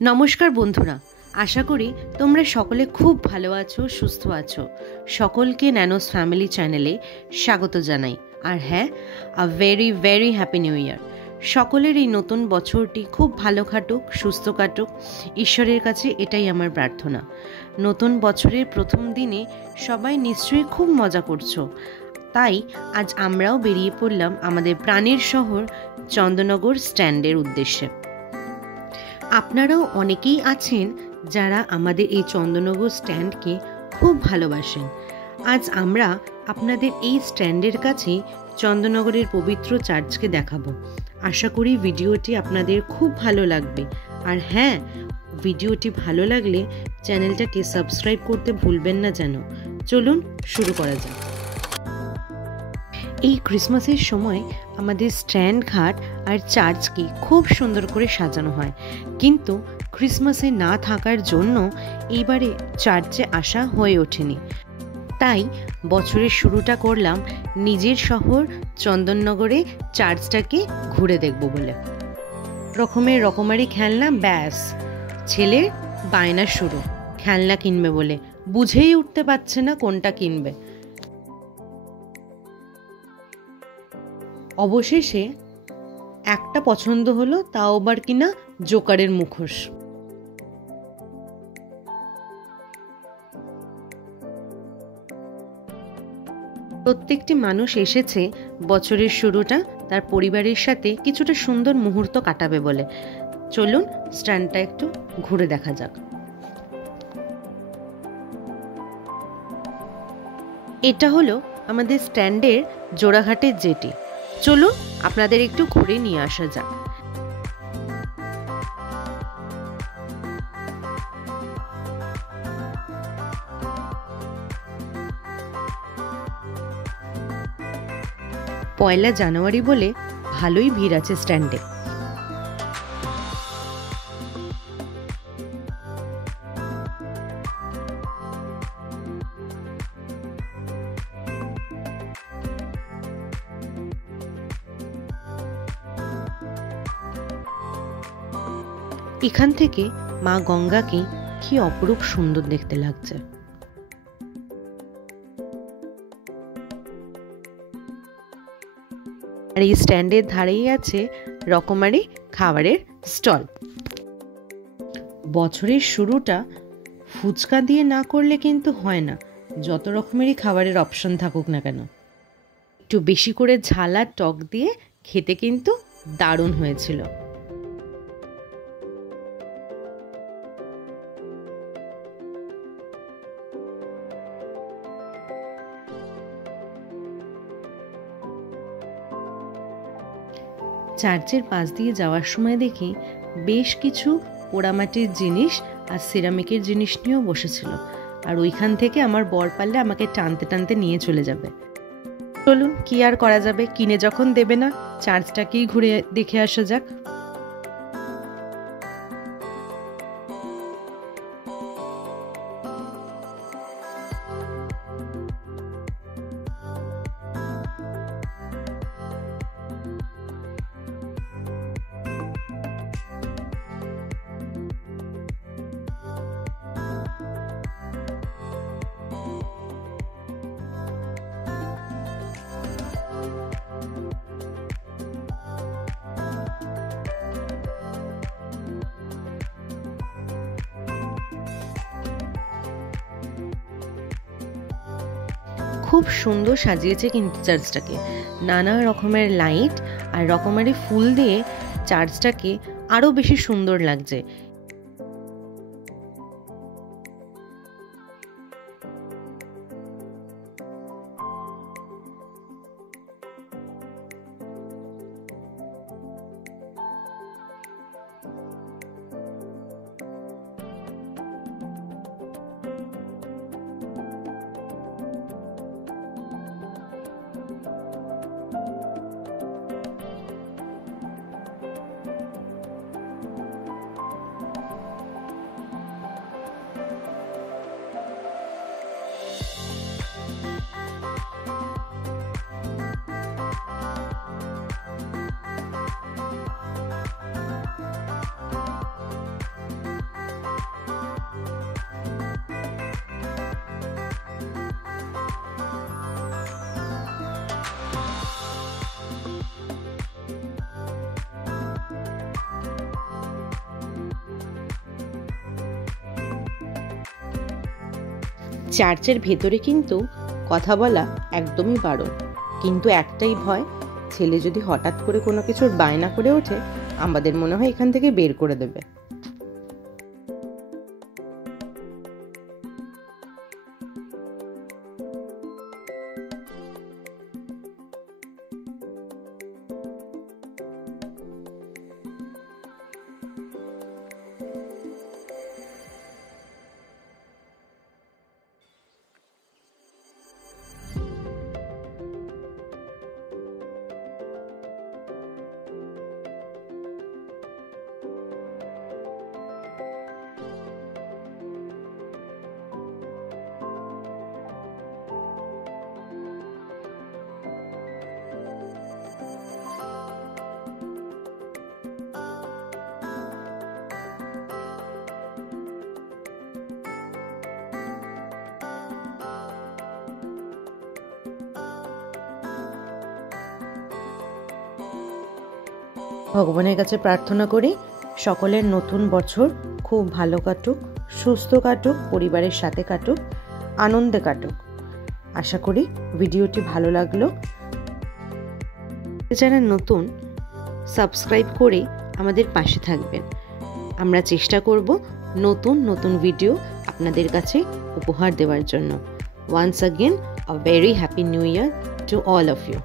নমস্কার বন্ধুরা, আশা করি তোমরা সকলে খুব ভালো আছো, সুস্থ আছো। সকলকে ন্যানোস ফ্যামিলি চ্যানেলে স্বাগত জানাই। আর হ্যাঁ, a very very happy new year. সকলের এই নতুন বছরটি খুব ভালো কাটুক, সুস্থ কাটুক, ঈশ্বরের কাছে এটাই আমার প্রার্থনা। নতুন বছরের প্রথম দিনে সবাই নিশ্চয়ই খুব মজা করছো, তাই আজ আমরাও বেরিয়ে পড়লাম আমাদের প্রাণের শহর চন্দননগর স্ট্যান্ডের উদ্দেশ্যে। আপনারাও অনেকেই আছেন যারা আমাদের এই চন্দননগর স্ট্যান্ডকে খুব ভালোবাসেন। আজ আমরা আপনাদের এই স্ট্যান্ডের কাছে চন্দননগরের পবিত্র চার্চকে দেখাবো। আশা করি ভিডিওটি আপনাদের খুব ভালো লাগবে। আর হ্যাঁ, ভিডিওটি ভালো লাগলে চ্যানেলটাকে সাবস্ক্রাইব করতে ভুলবেন না যেন। চলুন শুরু করা যাক। এই ক্রিসমাসের সময় আমাদের স্ট্যান্ড ঘাট আর চার্চকে খুব সুন্দর করে সাজানো হয়, কিন্তু ক্রিসমাসে না থাকার জন্য এইবারে চার্চে আসা হয়ে ওঠেনি। তাই বছরের শুরুটা করলাম নিজের শহর চন্দননগরে চার্চটাকে ঘুরে দেখব বলে। রকমারি খেলনা, ব্যাস ছেলের বায়না শুরু খেলনা কিনবে বলে, বুঝেই উঠতে পারছে না কোনটা কিনবে। অবশেষে একটা পছন্দ হলো, তাও আবার কিনা জোকারের মুখোশ। প্রত্যেকটি মানুষ এসেছে বছরের শুরুটা তার পরিবারের সাথে কিছুটা সুন্দর মুহূর্ত কাটাবে বলে। চলুন স্ট্যান্ডটা একটু ঘুরে দেখা যাক। এটা হলো আমাদের স্ট্যান্ডের জোড়াঘাটের জেটি। চলুন আপনাদের একটু ঘুরে নিয়ে আসা যাক। পয়লা জানুয়ারি বলে ভালোই ভিড় আছে স্ট্যান্ডে। এখান থেকে মা গঙ্গাকে কি অপরূপ সুন্দর দেখতে লাগছে। আর এই স্ট্যান্ডের ধারেই আছে রকমারি খাবারের স্টল। বছরের শুরুটা ফুচকা দিয়ে না করলে কিন্তু হয় না, যত রকমেরই খাবারের অপশন থাকুক না কেন। একটু বেশি করে ঝাল আর টক দিয়ে খেতে কিন্তু দারুণ হয়েছিল। চার্চের পাশ দিয়ে যাওয়ার সময় দেখি বেশ কিছু পোড়ামাটির জিনিস আর সিরামিকের জিনিস নিয়েও বসেছিল, আর ওইখান থেকে আমার বর পারলে আমাকে টানতে টানতে নিয়ে চলে যাবে। চলুন, কি আর করা যাবে, কিনে যখন দেবে না, চার্চটাকেই ঘুরে দেখে আসা যাক। খুব সুন্দর সাজিয়েছে কিন্তু চার্চটাকে, নানা রকমের লাইট আর রকমারি ফুল দিয়ে চার্চটাকে আরো বেশি সুন্দর লাগছে। চার্চের ভেতরে কিন্তু কথা বলা একদমই বারণ, কিন্তু একটাই ভয়, ছেলে যদি হঠাৎ করে কোনো কিছুর বায়না করে ওঠে আমাদের মনে হয় এখান থেকে বের করে দেবে। ভগবানের কাছে প্রার্থনা করি সকলের নতুন বছর খুব ভালো কাটুক, সুস্থ কাটুক, পরিবারের সাথে কাটুক, আনন্দে কাটুক। আশা করি ভিডিওটি ভালো লাগলো। যারা নতুন সাবস্ক্রাইব করে আমাদের পাশে থাকবেন। আমরা চেষ্টা করব নতুন নতুন ভিডিও আপনাদের কাছে উপহার দেওয়ার জন্য। Once again, a very happy new year to all of you.